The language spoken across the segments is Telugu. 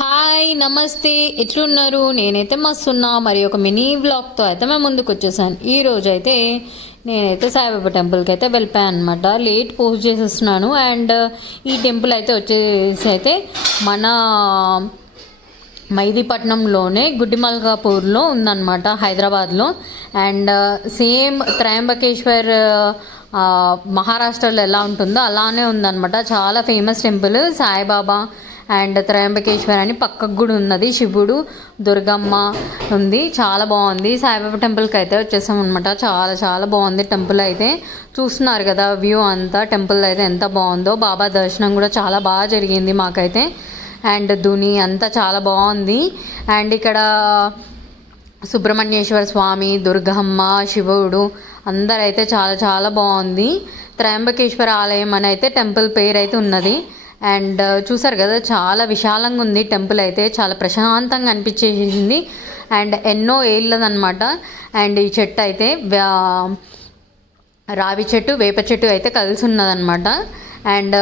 హాయ్ నమస్తే, ఎట్లున్నారు? నేనైతే మస్తున్నా. మరి ఒక మినీ వ్లాగ్తో అయితే మేము ముందుకు వచ్చేసాను. ఈరోజు అయితే నేనైతే సాయిబాబా టెంపుల్కి అయితే వెళ్ళిపోయాను అనమాట. లేట్ పోస్ట్ చేసేస్తున్నాను. అండ్ ఈ టెంపుల్ అయితే వచ్చేసి అయితే మన మైదీపట్నంలోనే గుడ్డిమల్కాపూర్లో ఉందన్నమాట, హైదరాబాద్లో. అండ్ సేమ్ త్రయంబకేశ్వర్ మహారాష్ట్రలో ఎలా ఉంటుందో అలానే ఉందన్నమాట. చాలా famous temple Saibaba and Trimbakeshwar అని పక్కకు కూడా ఉన్నది. శివుడు, దుర్గమ్మ ఉంది. చాలా బాగుంది. సాయిబాబా టెంపుల్కి అయితే వచ్చేసాం అనమాట. చాలా చాలా బాగుంది టెంపుల్ అయితే. చూస్తున్నారు కదా వ్యూ అంతా, టెంపుల్ అయితే ఎంత బాగుందో. బాబా దర్శనం కూడా చాలా బాగా జరిగింది మాకైతే. అండ్ దుని అంతా చాలా బాగుంది. అండ్ ఇక్కడ సుబ్రహ్మణ్యేశ్వర స్వామి, దుర్గమ్మ, శివుడు అందరైతే చాలా చాలా బాగుంది. త్రయంబకేశ్వర ఆలయం అని అయితే టెంపుల్ పేరు అయితే ఉన్నది. అండ్ చూసారు కదా, చాలా విశాలంగా ఉంది టెంపుల్ అయితే. చాలా ప్రశాంతంగా అనిపించేసింది. అండ్ ఎన్నో ఏళ్ళదనమాట. అండ్ ఈ చెట్టు అయితే రావి చెట్టు, వేప చెట్టు అయితే కలిసి ఉన్నదనమాట. అండ్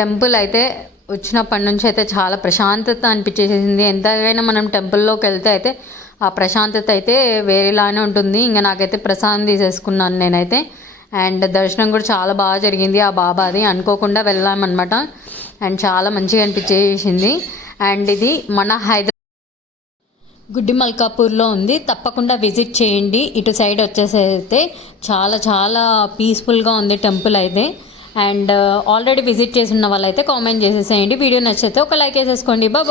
టెంపుల్ అయితే వచ్చినప్పటి నుంచి అయితే చాలా ప్రశాంతత అనిపించేసింది. ఎంతైనా మనం టెంపుల్లోకి వెళ్తే అయితే ఆ ప్రశాంతత అయితే వేరేలానే ఉంటుంది. ఇంకా నాకైతే ప్రసాదం తీసేసుకున్నాను నేనైతే. అండ్ దర్శనం కూడా చాలా బాగా జరిగింది ఆ బాబాది. అనుకోకుండా వెళ్ళామన్నమాట. అండ్ చాలా మంచిగా అనిపించేసింది. అండ్ ఇది మన గుడ్డిమల్కాపూర్లో ఉంది. తప్పకుండా విజిట్ చేయండి. ఇటు సైడ్ వచ్చేసి అయితే చాలా చాలా పీస్ఫుల్గా ఉంది టెంపుల్ అయితే. అండ్ ఆల్రెడీ విజిట్ చేసి ఉన్న వాళ్ళైతే కామెంట్ చేసేసేయండి. వీడియో నచ్చితే ఒక లైక్ వేసేసుకోండి. బాయ్.